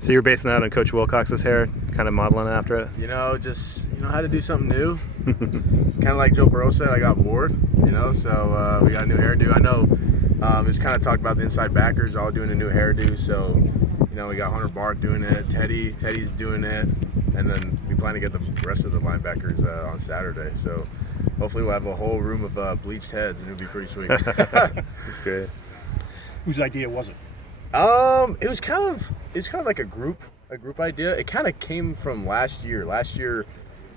So you're basing that on Coach Wilcox's hair, kind of modeling after it? Just had to do something new. Kind of like Joe Burrow said, I got bored, so we got a new hairdo. I know it was kind of talked about the inside backers all doing a new hairdo, so, we got Hunter Bart doing it, Teddy's doing it, and then we plan to get the rest of the linebackers on Saturday. So hopefully we'll have a whole room of bleached heads, and it'll be pretty sweet. That's great. Whose idea was it? It was kind of like a group idea. It kind of came from last year. Last year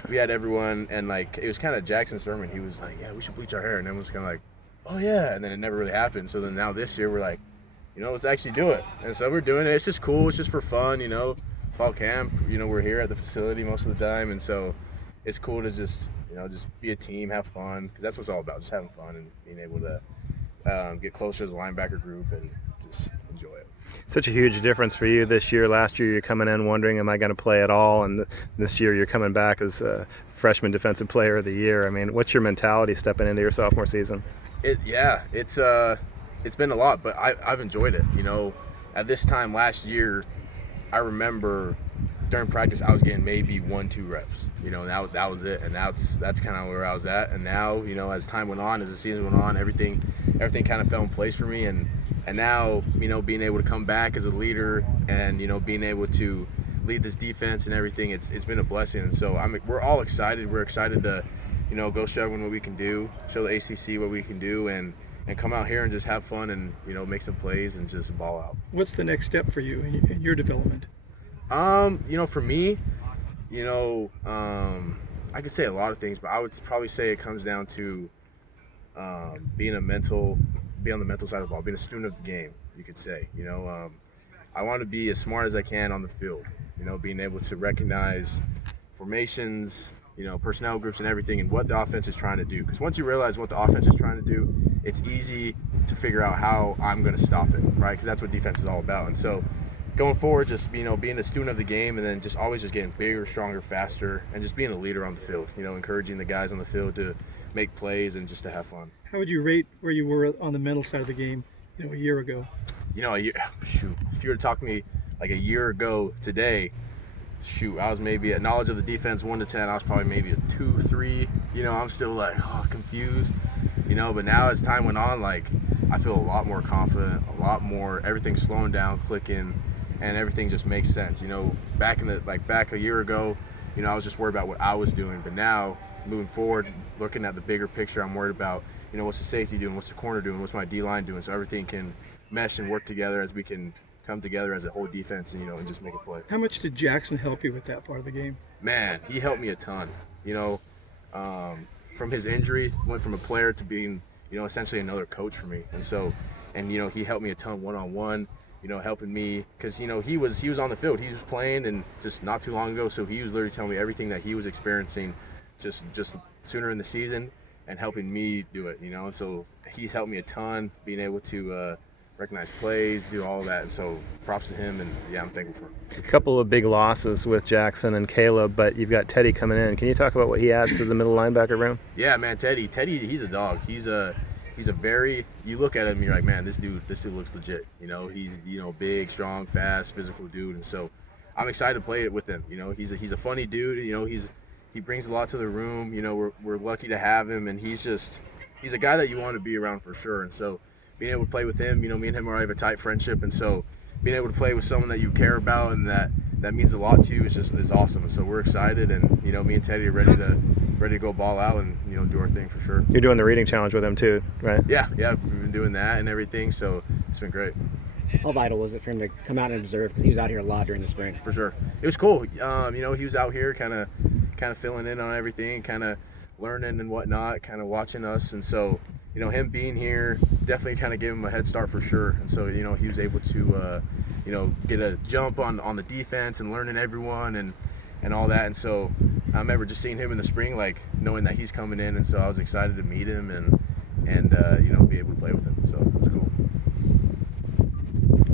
we had everyone, and it was kind of Jackson's sermon. He was like, yeah, we should bleach our hair, and everyone was kind of like, oh yeah, and then it never really happened. So then now this year we're like, let's actually do it. And so we're doing it. It's just cool. It's just for fun, fall camp. We're here at the facility most of the time, and so it's cool to just be a team, have fun, because that's what it's all about, just having fun and being able to get closer to the linebacker group and just enjoy it. Such a huge difference for you this year. Last year you're coming in wondering, am I going to play at all? And this year you're coming back as freshman defensive player of the year. I mean, what's your mentality stepping into your sophomore season? It's been a lot, but I've enjoyed it. At this time last year, I remember during practice I was getting maybe 1-2 reps. And that was it, and that's kind of where I was at. And now, as time went on, as the season went on, everything kind of fell in place for me. And now, being able to come back as a leader and being able to lead this defense and everything, it's been a blessing. And so we're all excited. We're excited to go show everyone what we can do, show the ACC what we can do, and come out here and just have fun and make some plays and just ball out. What's the next step for you in your development? For me, I could say a lot of things, but I would probably say it comes down to being on the mental side of the ball, being a student of the game, you could say. I want to be as smart as I can on the field, being able to recognize formations, personnel groups and everything, and what the offense is trying to do. Because once you realize what the offense is trying to do, it's easy to figure out how I'm going to stop it, right? Because that's what defense is all about. And so going forward, just being a student of the game, and then just always just getting bigger, stronger, faster, and just being a leader on the field. Encouraging the guys on the field to make plays and just to have fun. How would you rate where you were on the mental side of the game, a year ago? If you were to talk to me like a year ago today, I was maybe at knowledge of the defense 1 to 10. I was probably maybe a 2, 3. I'm still confused. But now as time went on, I feel a lot more confident, a lot more. Everything's slowing down, clicking, and everything just makes sense. Back a year ago, I was just worried about what I was doing. But now, moving forward, looking at the bigger picture, I'm worried about what's the safety doing, what's the corner doing, what's my D-line doing, so everything can mesh and work together as we can come together as a whole defense and just make a play. How much did Jackson help you with that part of the game? Man, he helped me a ton. From his injury, went from a player to being, essentially another coach for me. And he helped me a ton one-on-one, helping me because, he was on the field. He was playing and just not too long ago, so he was literally telling me everything that he was experiencing just sooner in the season and helping me do it, And so he helped me a ton, being able to recognize plays, do all of that, and so props to him, and I'm thankful for him. A couple of big losses with Jackson and Caleb, but you've got Teddy coming in. Can you talk about what he adds to the middle linebacker room? Yeah, man, Teddy, he's a dog. He's a very, you look at him and you're like, man, this dude looks legit. He's big, strong, fast, physical dude, and so I'm excited to play it with him. He's a funny dude. He brings a lot to the room. We're lucky to have him, and he's a guy that you want to be around for sure. And so being able to play with him, me and him already have a tight friendship, and so being able to play with someone that you care about and that means a lot to you is awesome. And so we're excited, and me and Teddy are ready to go ball out and do our thing for sure. You're doing the reading challenge with him too, right? Yeah, we've been doing that and everything, so it's been great. How vital was it for him to come out and observe, because he was out here a lot during the spring? For sure, it was cool. He was out here kind of filling in on everything, kind of learning and whatnot, kind of watching us, and so him being here definitely kind of gave him a head start for sure. And so he was able to get a jump on the defense and learning everyone and all that. And so I remember just seeing him in the spring, knowing that he's coming in, and so I was excited to meet him and be able to play with him. So it was cool.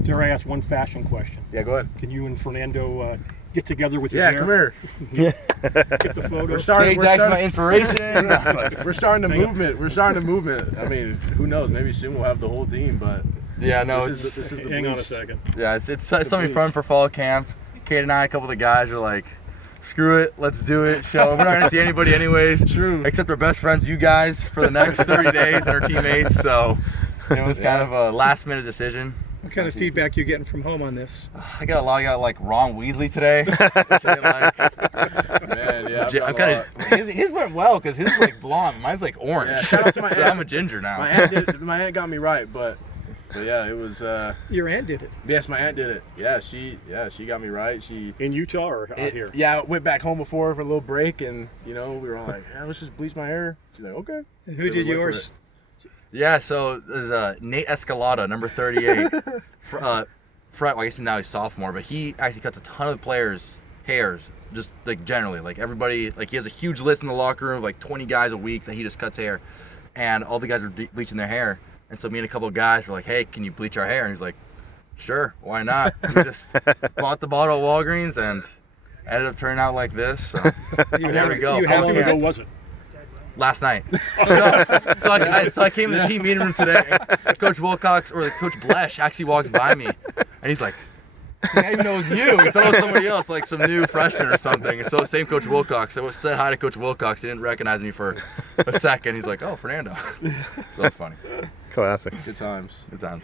Dare I ask one fashion question? Yeah, go ahead. Can you and Fernando get together with your Yeah, hair? come here. Get the photo. We're starting my inspiration. We're starting the movement. We're starting the movement. I mean, who knows? Maybe soon we'll have the whole team, but Yeah, no. this is the Hang on a bleached. second. Yeah, it's something fun for fall camp. Kate and I, a couple of the guys were like, screw it, let's do it. Show. We're not gonna see anybody anyways. True. Except our best friends, you guys, for the next 30 days, and our teammates. So it was kind of a last-minute decision. What kind of feedback you getting from home on this? I got a lot. I got like Ron Weasley today. Which I didn't like. Man, yeah. I'm kind of. His went well because his is like blonde. Mine's like orange. Yeah, shout out to my So aunt. I'm a ginger now. My aunt got me right, but yeah, it was. Your aunt did it. Yes, my aunt did it. Yeah, she got me right. She In Utah or out here? Yeah, I went back home before for a little break, and we were all like, yeah, let's just bleach my hair. She's like, okay. And who So we did went for yours? Yeah, so there's Nate Escalada, number 38. Well, I guess now he's sophomore, but he actually cuts a ton of players' hairs, just like generally. Like everybody, like he has a huge list in the locker room of like 20 guys a week that he just cuts hair. And all the guys are bleaching their hair. And so me and a couple of guys were like, hey, can you bleach our hair? And he's like, sure, why not? We just bought the bottle at Walgreens and ended up turning out like this. So there we go. How long ago was it? Last night. So I came to the team meeting room today. Coach Wilcox, or Coach Blesh, actually walks by me, and he's like, I didn't even know it was you. He thought it was somebody else, like some new freshman or something. And so same Coach Wilcox. I said hi to Coach Wilcox. He didn't recognize me for a second. He's like, oh, Fernando. So that's funny. Classic. Good times. Good times.